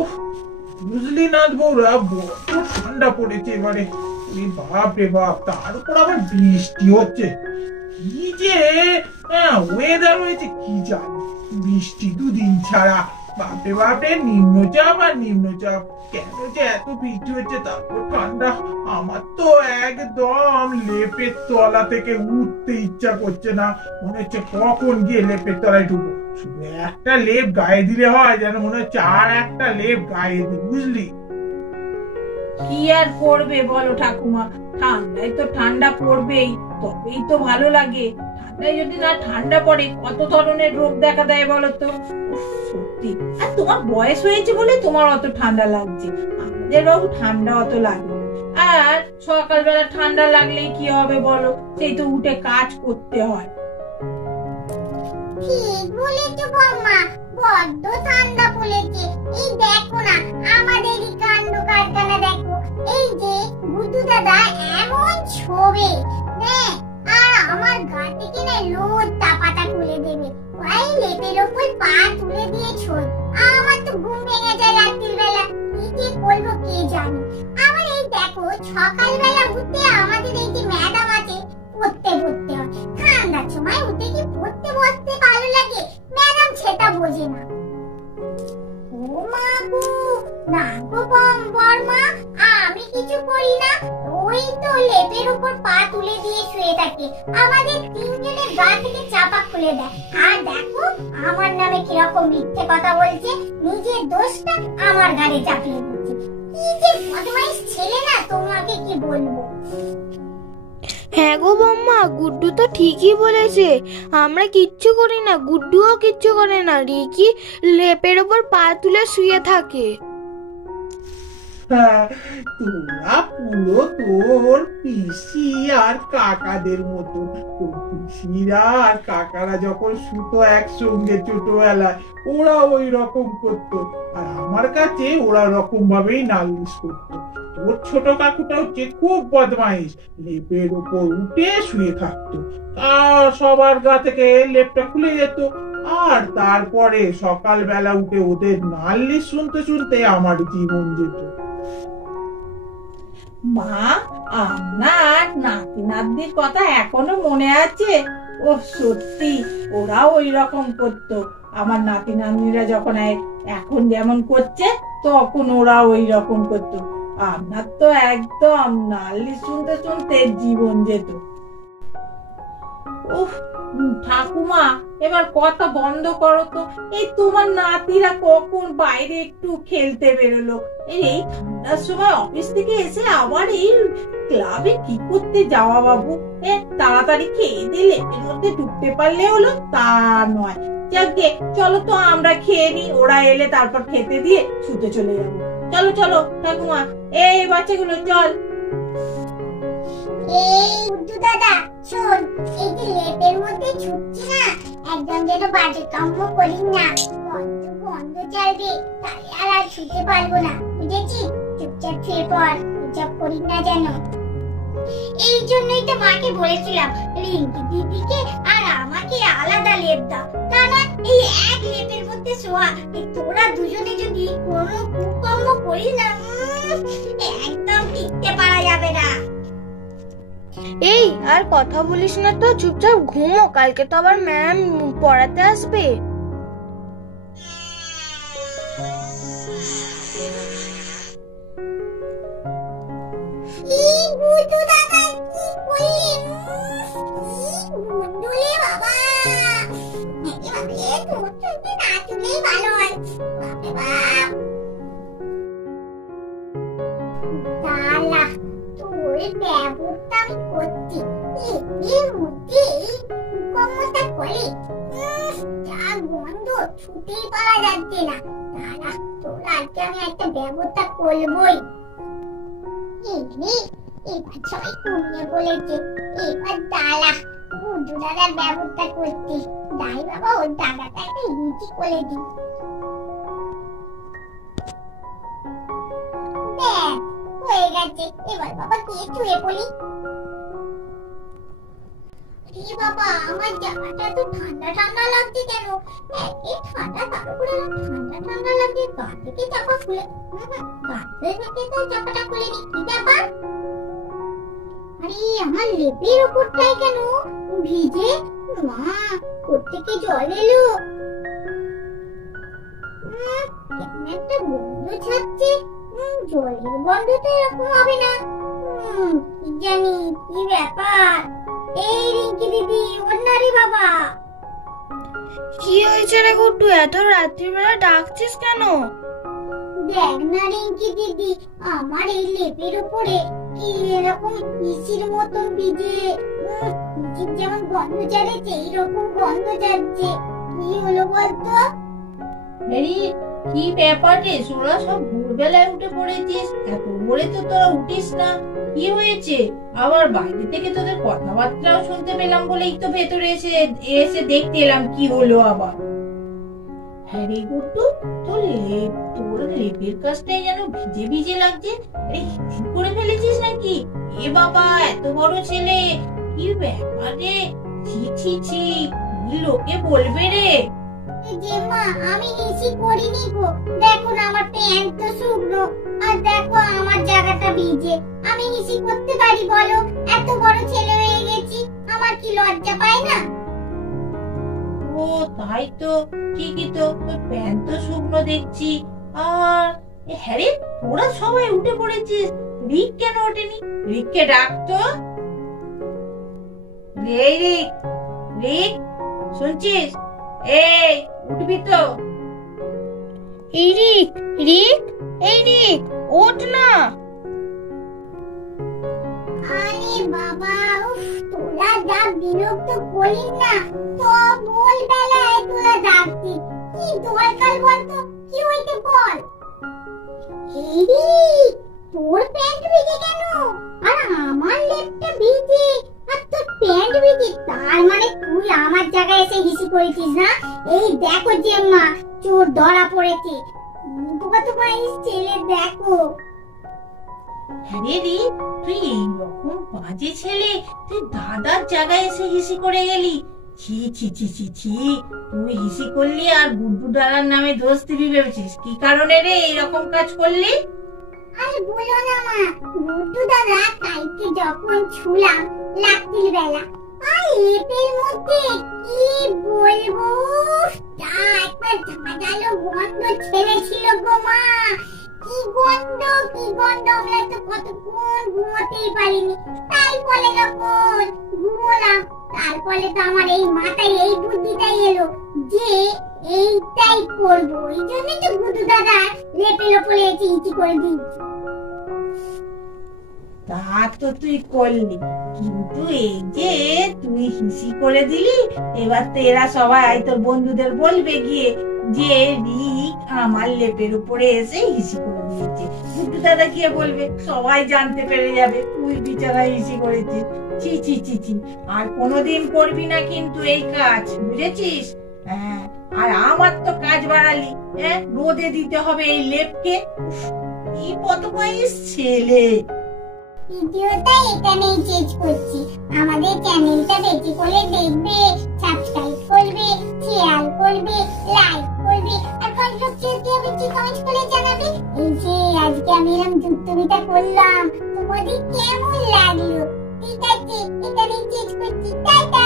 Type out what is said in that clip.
উফ, বুঝলি না বৌরা, বড্ড ঠান্ডা পড়েছে এবারে। বাপ রে বাপ, তার উপর আবার বৃষ্টি হচ্ছে। কি যে ওয়েদার হয়েছে কি জানি, বৃষ্টি দুদিন ছাড়া। বাপরে বাপরে, নিম্নচাপ আর নিম্নচাপ, কেন যে এত বৃষ্টি হচ্ছে, তারপর ঠান্ডা। আমার তো একদম লেপের তলা থেকে উঠতে ইচ্ছা করছে না, মনে হচ্ছে কখন গিয়ে লেপের তলায় ঢুকবো। শুধু একটা লেপ গায়ে দিলে হয়, যেন মনে হচ্ছে আর একটা লেপ গায়ে দিই, বুঝলি। কি আর করবে বলো ঠাকুমা, ঠান্ডায় তো ঠান্ডা পড়বেই, তবেই তো ভালো লাগে। ঠান্ডায় যদি না ঠান্ডা পড়ে কত ধরনের রোগ দেখা দেয় বলো তো। সত্যি, আর তোমার বয়স হয়েছে বলে তোমার অত ঠান্ডা লাগছে, আমাদেরও ঠান্ডা অত লাগে। আর সকালবেলা ঠান্ডা লাগলেই কি হবে বলো, সেই তো উঠে কাজ করতে হয়। ঠিক বলেছো বৌমা, বড্ড ঠান্ডা পড়েছে। এই দেখো না, আমাদেরই কাণ্ড কারখানা দেখো। এই যে বুদ্ধু দাদা এমন ছবে, হ্যাঁ, আর আমার গা থেকে না লোদ তাপাটা খুলে দেবে। ওই লেপের ওপর পা তুলে দিয়েছো, আমার তো ঘুম ভেঙে যায় রাত্রির বেলা। কি যে করবো কে জানে। আবার এই দেখো, সকালবেলা উঠে আমাদের এই যে ম্যাডাম আছে, পড়তে বসতে হয়। ঠান্ডার সময় উঠে কি পড়তে বসতে ভালো লাগে? ম্যাডাম সেটা বোঝে না। ও মা গো, না গো বর্মা, আমি কিছু করি না। ওই তো লেপের উপর পা তুলে দিয়ে শুয়ে থাকে, আমাদের তিনজনের গা থেকে চাপা খুলে দেয়। আর দেখো আমার নামে কিরকম মিথ্যে কথা বলছে, নিজের দোষটা আমার ঘাড়ে চাপিয়ে দিচ্ছে। কি যে বদমাইশ ছেলে না, তোমাকে কি বলবো। হ্যাঁ গো বম্মা, গুড্ডু তো ঠিকই বলেছে, আমরা কিচ্ছু করি না, গুড্ডুও কিচ্ছু করে না, রিকি লেপের ওপর পা তুলে শুয়ে থাকে। তোরা পুরো তোর পিসি আর কাকাদের মতো। তোর পিসিরা আর কাকারা যখন শুতো একসঙ্গে ছোটবেলায়, ওরা ওই রকম করতো, আর আমার কাছে ওরা রকম ভাবেই নালিশ করতো। তোর ছোট কাকুটা হচ্ছে খুব বদমাইশ, লেপের উপর উঠে শুয়ে থাকতো, আর সবার গা থেকে লেপটা খুলে যেত। আর তারপরে সকালবেলা উঠে ওদের নালিশ শুনতে শুনতে আমার জীবন যেত। মা, আপনার নাতি নাতনির কথা এখনো মনে আছে? ও সত্যি, ওরা ওই রকম করতো। আমার নাতি নাতনিরা যখন এখন যেমন করছে, তখন ওরা ওই রকম করতো। আপনার তো একদম নালিশ শুনতে শুনতে জীবন যেত। উফ ঠাকুমা, এবার কথা বন্ধ করো তো। এই তোমার নাতিরা কখন বাইরে একটু খেলতে বেরোলো, এই ঠান্ডার সময় অফিস থেকে এসে আবার এই ক্লাবে কি করতে যাওয়া বাবু। তাড়াতাড়ি খেয়ে দিলে এর মধ্যে ঢুকতে পারলে হলো, তা নয়। যাকে চলো তো আমরা খেয়ে নি, ওরা এলে তারপর খেতে দিয়ে শুতে চলে যাবো। চলো চলো ঠাকুমা, এই বাচ্চাগুলো চল। এই বুদ্ধু দাদা শোন, এই যে লেপের মধ্যে ছুটছি না, একদম যেন বাজে কাম্য করি না, বন্ধ বন্ধ চলবে, তাহলে আর শুতে পারবো না, বুঝেছি? চুপচাপ শুয়ে পড়, চুপচাপ করি না যেন। এই জন্যই তো মাকে বলেছিলাম রিঙ্কি দিদিকে আর আমাকে আলাদা লেপ দাও, তা না এই এক লেপের মধ্যে শোয়া। তোরা দুজনে যদি কোনো কুকর্ম করিস না, একদম টিকতে পারা যাবে না। এই আর কথা বলিস না তো, চুপচাপ ঘুমো, কালকে তো আবার ম্যাম পড়াতে আসবে। ছুটেই পারা যাচ্ছে না, দাঁড়া তোরা আজকে আমি একটা ব্যবস্থা করবই। এবার সবাই ঘুমিয়ে বলেছে, এবার দাঁড়া বুদ্ধু দাদার ব্যবস্থা করতে। দাই বাবা, ওর দাদাটা একটা লুচি করে দিই। হয়ে গেছে, এবার বাবা কে শুয়ে পড়ি। বাবা, আমার জামাটা তো ঠান্ডা ঠান্ডা লাগছে কেন? একে ঠান্ডা, তার উপরে ঠান্ডা ঠান্ডা লাগছে, গাতে থেকে চাপা খুলে কাঁধে থেকে তো চাপাটা খুলে নি, কি ব্যাপার? আরে আমার লেপের উপরটাই কেন ভিজে? মা, কোত্থেকে জল এলো? কেমন একটা গন্ধ ছাড়ছে। জলের গন্ধ তো এরকম হবে না। কি জানি কি ব্যাপার। এই রিঙ্কি দিদি, ওনারি বাবা। কি হয়েছে রে গুড্ডু, এত রাত্রিবেলা ডাকছিস কেন? দেখ না রিঙ্কি দিদি, আমার এই লেপের উপরে কি এরকম পিসির মতন ভিজে, পিসির যেমন গন্ধ ছাড়েছে এইরকম গন্ধ ছাড়ছে। কি হলো বলতো? কি ব্যাপার রে, তোরা সব ভোরবেলায় উঠে পড়েছিস? এত ভোরে তো তোরা উঠিস না, কি হয়েছে? আবার বাইরে থেকে তোদের কথাবার্তাও শুনতে পেলাম বলেই তো ভেতরে এসে এসে দেখতে এলাম কি হলো আবার। হ্যাঁ রে গুড্ডু, তোর লেপের কাছটাই যেন ভিজে ভিজে লাগছে। ঠিক করে ফেলেছিস নাকি? এ বাবা, এত বড় ছেলে, কি ব্যাপার রে? ছি ছি ছি, কি লোকে বলবে রে? যে মা, আমি হিসি করিনি গো। দেখো না আমার প্যান্ট তো শুকনো, আর দেখো আমার জায়গাটা ভিজে। আমি হিসি করতে পারি বলো? এত বড় ছেলে হয়ে গেছি, আমার কি লজ্জা পায় না? ও তাই তো, ঠিকই তো, তোর প্যান্ট তো শুকনো দেখছি। আর হ্যাঁ রে, তোরা সবাই উঠে পড়েছিস, রিক কেন ওঠেনি? রিককে ডাকতো। রে রিক, রিক শুনছিস? এই উঠবি তো? এই রিক, রিক, এই রিক, ওঠ না। আরে বাবা, উফ, তোরা যা বিরক্ত করিস না। তো ভোর বেলায় তোরা ডাকছিস, কি দরকার বলতো? কি হইতে বল? এই তোর প্যান্ট ভিজে কেন? আর আমার লেপটা ভিজে, আর তোর প্যান্ট ভিজে, তার মানে তুই আমার জায়গায় এসে হিসি করেছিস না? এই দেখো যে মা, চোর ধরা পড়েছে। তোকে তোমার ছেলে দেখো। হ্যাঁ রে, তুই এইরকম বাজে ছেলে, তুই দাদার জায়গায় এসে হিসি করে গেলি। ছি ছি ছি ছি ছি, তুই হিসি করলি আর গুড্ডু দাদার নামে দোষ দিবি ভেবেছিস? কি কারণে রে এইরকম কাজ করলি? আরে বলো না মা, গুড্ডু দাদা কালকে যখন ছুলাম রাত্রির বেলা, আর লেপের মধ্যে কি বলবো, তা একটা ঝাঁঝালো গন্ধ ছেড়েছিল গো মা। কি গন্ধ, কি গন্ধ, আমরা তো কতক্ষণ ঘুমোতেই পারিনি। তারপরে যখন ঘুমোলাম, তারপরে তো আমার এই মাথায় এই বুদ্ধিটাই এলো যে এইটাই করবো। এই জন্যই তো গুড্ডু দাদা লেপের ওপরে এসে ইচি করে দিচ্ছি। তা তো তুই করলি, কিন্তু এই যে তুই হিসি করে দিলি, এবার তো এরা সবাই তোর বন্ধুদের বলবে গিয়ে যে রিক আমার লেপের উপরে এসে হিসি করে দিয়েছে। গুড্ডু দাদা গিয়ে বলবে, সবাই জানতে পেরে যাবে তুই বিছানায় হিসি করেছিস। ছি ছি ছি ছি, আর কোনোদিন করবি না কিন্তু এই কাজ, বুঝেছিস? হ্যাঁ, আর আমার তো কাজ বাড়ালি। হ্যাঁ, রোদে দিতে হবে এই লেপকে। কি বদমাইশ ছেলে। ভিডিওটা এখানেই শেষ করছি। আমাদের চ্যানেলটা বেশি করে দেখবে, সাবস্ক্রাইব করবে, শেয়ার করবে, লাইক করবে, আর কমেন্ট করে জানাবে এই যে আজকে আমি এরকম যুদ্ধবিটা করলাম, তোমাদের কেমন লাগলো। ঠিক আছে, এখানেই শেষ করছি। টাটা।